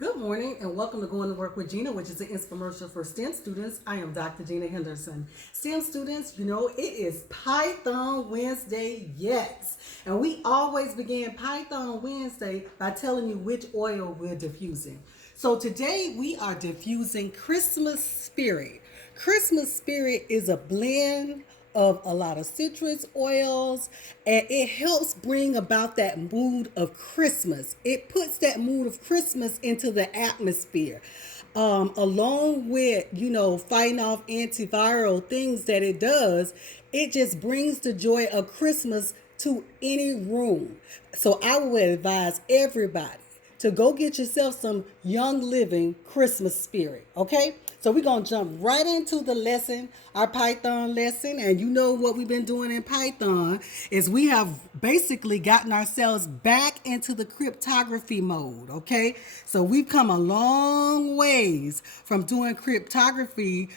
Good morning and welcome to Going to Work with Gena, which is an infomercial for STEM students. I am Dr. Gena Henderson. STEM students, it is Python Wednesday, yes. And we always begin Python Wednesday by telling you which oil we're diffusing. So today we are diffusing Christmas Spirit. Christmas Spirit is a blend of a lot of citrus oils, and it helps bring about that mood of Christmas. It puts that mood of Christmas into the atmosphere. Along with, fighting off antiviral things that it does, it just brings the joy of Christmas to any room. So I would advise everybody to go get yourself some Young Living Christmas Spirit, okay? So we're going to jump right into the lesson, our Python lesson. And you know what we've been doing in Python is we have basically gotten ourselves back into the cryptography mode, okay? So we've come a long ways from doing cryptography,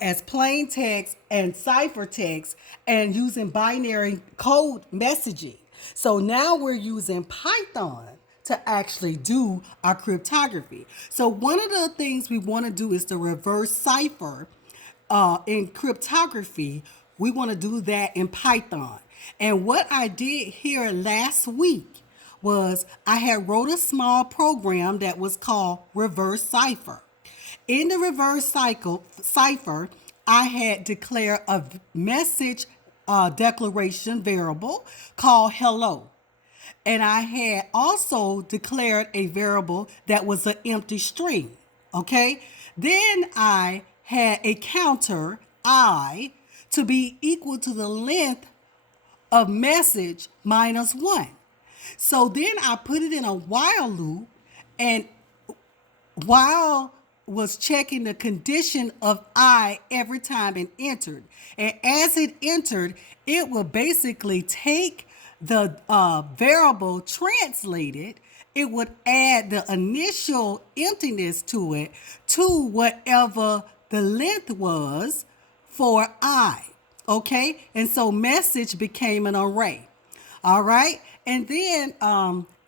as plain text and cipher text and using binary code messaging. So now we're using Python to actually do our cryptography. So one of the things we want to do is the reverse cipher in cryptography. We want to do that in Python. And what I did here last week was I had wrote a small program that was called reverse cipher. In the reverse cipher, I had declared a message declaration variable called hello. And I had also declared a variable that was an empty string, okay? Then I had a counter, I, to be equal to the length of message minus 1. So then I put it in a while loop, and while was checking the condition of I every time it entered. And as it entered, it will basically take the variable translated, it would add the initial emptiness to it to whatever the length was for I, okay? And so message became an array, all right? And then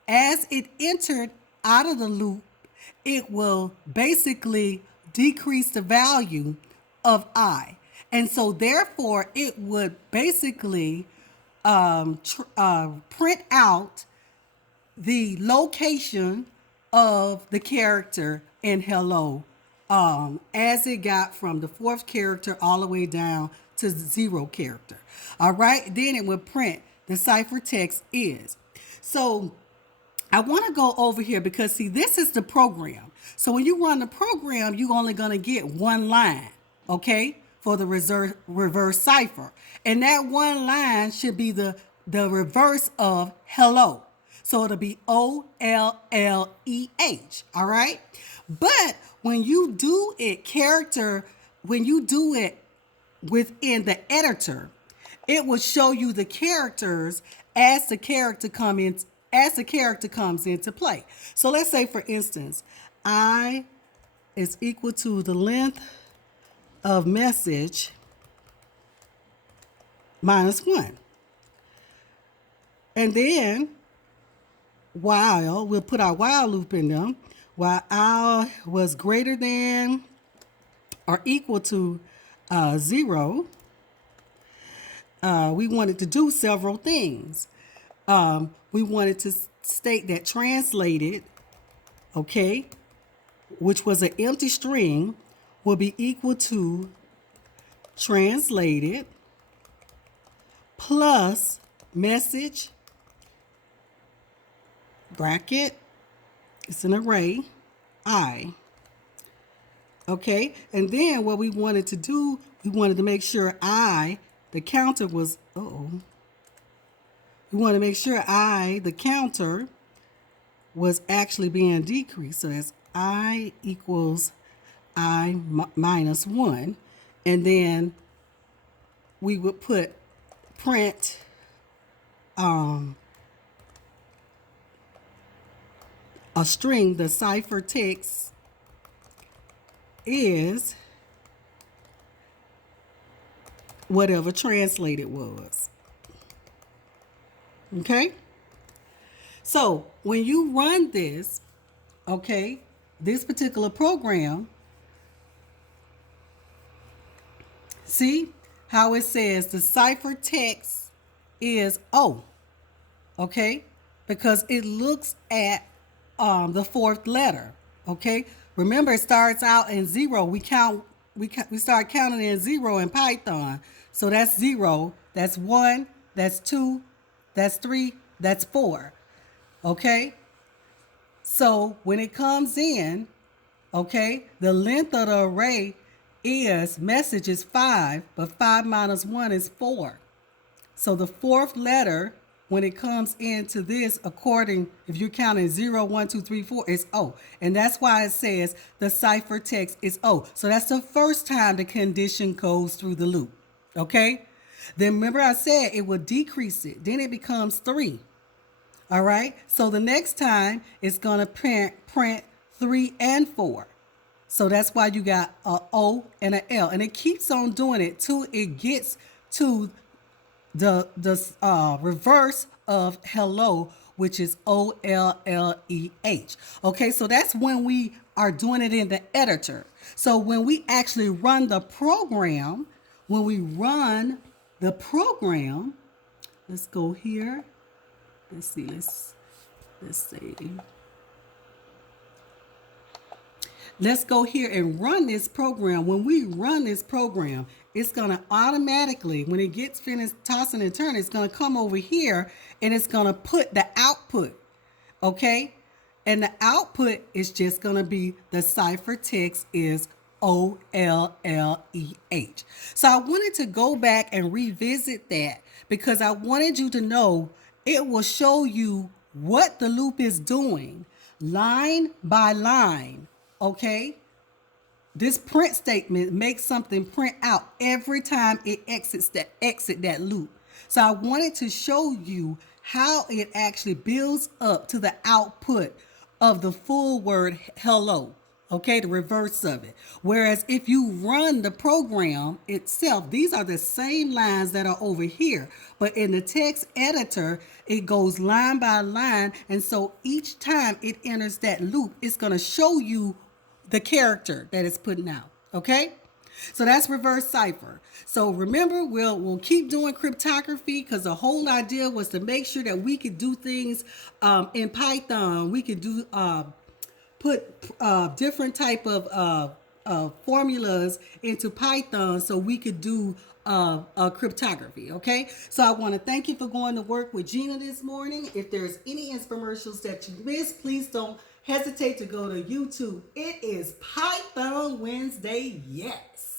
as it entered out of the loop, it will basically decrease the value of I. And so therefore, it would basically print out the location of the character in hello as it got from the fourth character all the way down to zero character. All right, then it would print the cipher text is. So I want to go over here because, see, this is the program. So when you run the program, you're only going to get one line, okay, for the reverse cipher. And that one line should be the reverse of hello. So it'll be OLLEH, all right? But when you do it within the editor, it will show you the characters as the character comes into play. So let's say, for instance, I is equal to the length of message minus 1. And then while, we'll put our while loop in them, while I was greater than or equal to 0, we wanted to do several things. We wanted to state that translated, okay, which was an empty string, will be equal to translated plus message, bracket, it's an array, I. Okay, and then what we wanted to do, we wanted to make sure the counter was, we want to make sure the counter was actually being decreased. So that's I equals I minus 1. And then we would print a string. The cipher text is whatever translated was. Okay? So when you run this, okay, this particular program, see how it says the cipher text is O, okay? Because it looks at the fourth letter, okay? Remember, it starts out in 0. We start counting in 0 in Python. So that's 0, that's 1, that's 2, that's 3, that's 4, okay? So when it comes in, okay, the length of the array is message is 5, but 5 minus 1 is 4. So the fourth letter, when it comes into this, according, if you're counting 0, 1, 2, 3, 4, it's O. And that's why it says the cipher text is O. So that's the first time the condition goes through the loop. Okay? Then remember I said it will decrease it. Then it becomes 3. All right? So the next time it's going to print 3 and 4. So that's why you got a O and a L. And it keeps on doing it till it gets to the reverse of hello, which is OLLEH. Okay, so that's when we are doing it in the editor. So when we actually run the program, let's go here. Let's see, let's see. Let's go here and run this program. When we run this program, it's going to automatically, when it gets finished tossing and turning, it's going to come over here and it's going to put the output, okay? And the output is just going to be the cipher text is OLLEH. So I wanted to go back and revisit that because I wanted you to know it will show you what the loop is doing line by line. Okay, this print statement makes something print out every time it exit that loop. So I wanted to show you how it actually builds up to the output of the full word hello. Okay, the reverse of it. Whereas if you run the program itself, these are the same lines that are over here. But in the text editor, it goes line by line. And so each time it enters that loop, it's going to show you the character that it's putting out. Okay? So that's reverse cipher. So remember, we'll keep doing cryptography because the whole idea was to make sure that we could do things in Python. We could do put different type of formulas into Python so we could do cryptography, okay? So I want to thank you for going to work with Gena this morning. If there's any infomercials that you missed, please don't hesitate to go to YouTube. It is Python Wednesday, yes.